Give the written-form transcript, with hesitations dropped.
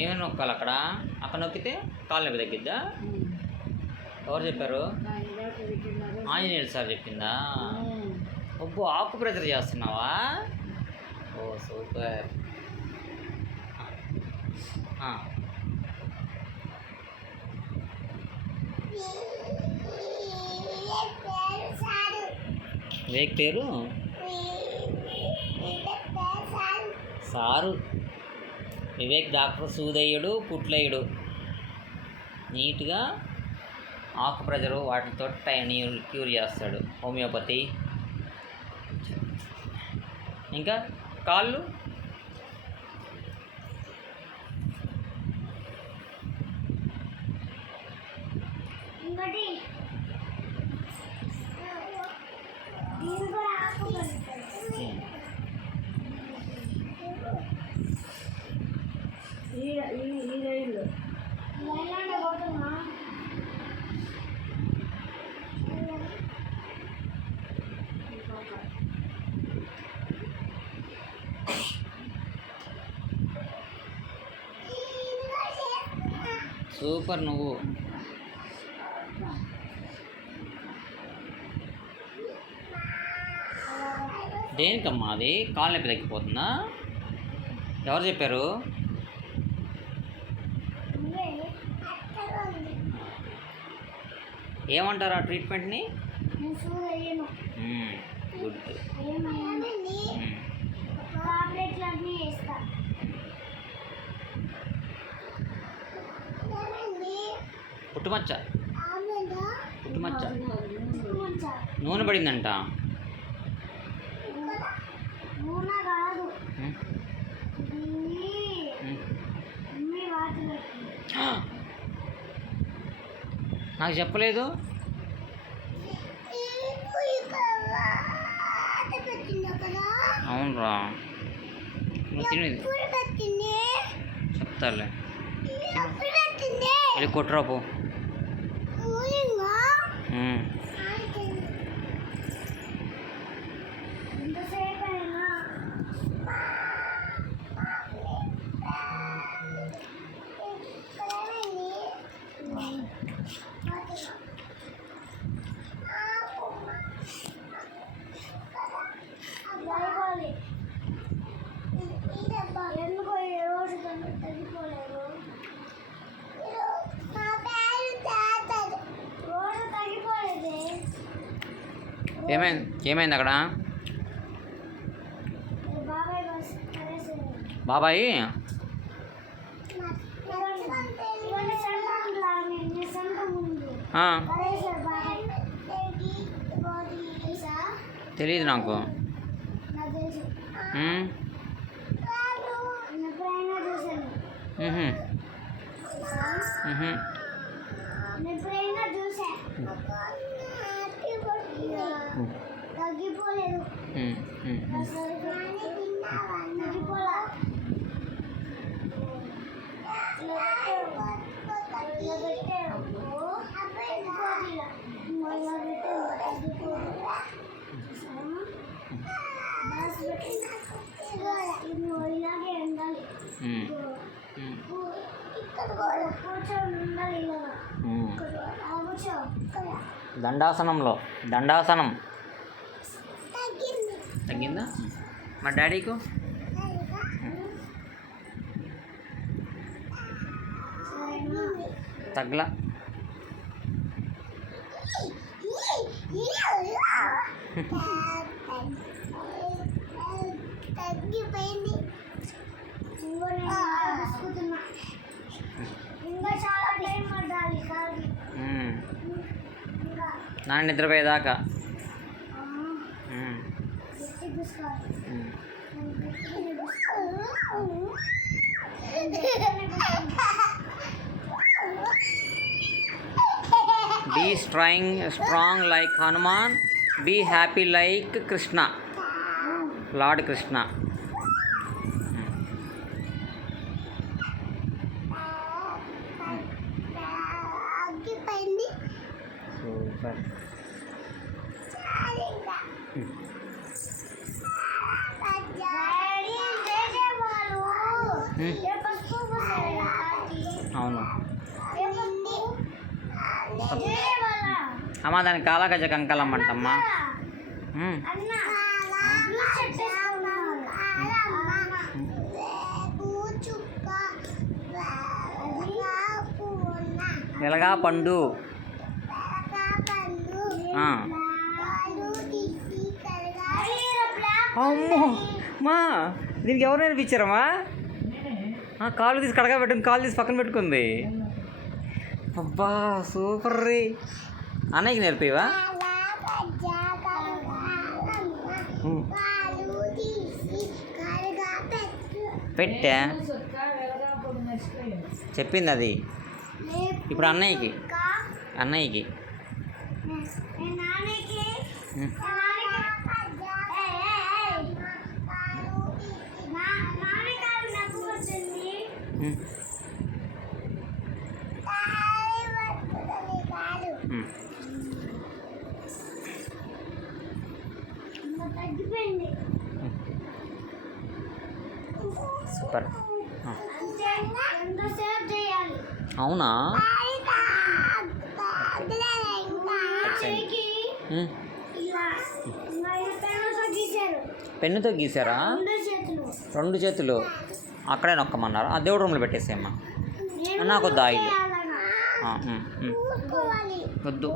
ఏమైనా నొక్కాలి అక్కడ అక్కడ నొక్కితే కాలు నొప్పి తగ్గిద్దా? ఎవరు చెప్పారు? ఆంజనేయులు సార్ చెప్పిందా? ఒబ్బో ఆకు ప్రెజర్ చేస్తున్నావా? ఓ సూపర్. వేక్ పేరు సారు. వివేక్ డాక్టర్ సూదయ్యుడు పుట్లయ్యుడు. నీట్గా ఆకు ప్రెజరు వాటితో క్యూర్ చేస్తాడు. హోమియోపతి. ఇంకా కాళ్ళు సూపర్. నువ్వు దేనికమ్మా అది? కాలు నొప్పి తగ్గిపోతుందా? ఎవరు చెప్పారు? ఏమంటారు ఆ ట్రీట్మెంట్ని? గుడ్. పుట్టుమచ్చ పుట్టుమచ్చ నూనె పడిందంట. నాకు చెప్పలేదు. అవునరా, నువ్వు తినేది చెప్తాలే. వెళ్ళి కొట్టురా పో. ఏమైంది అక్కడ? బాబాయ్ తెలీదు నాకు. దండాసనం తగ్గిందా? మా డాడీకు తగ్గలా. నాన్న నిద్రపోయేదాకా. Be strong like Hanuman, be happy like Krishna, lord Krishna. Super. అవును అమ్మ, దానికి కాలాగజ కంకలమ్మంటమ్మా. వెలగా పండు. అమ్మో మా, దీనికి ఎవరు నేర్పించారమ్మా? కాళ్ళు తీసి కడగా పెట్టుకుని కాళ్ళు తీసి పక్కన పెట్టుకుంది. అబ్బా సూపర్ రీ. అన్నయ్యకి నేర్పివా? పెట్టా చెప్పింది అది. ఇప్పుడు అన్నయ్యకి సూపర్. అవునా? పెన్నుతో గీసారా? 2 చేతులు అక్కడే నొక్కమన్నారు. ఆ దేవుడు రూమ్లో పెట్టేసేమ్మా. నాకు వద్దు ఆయిల్ వద్దు.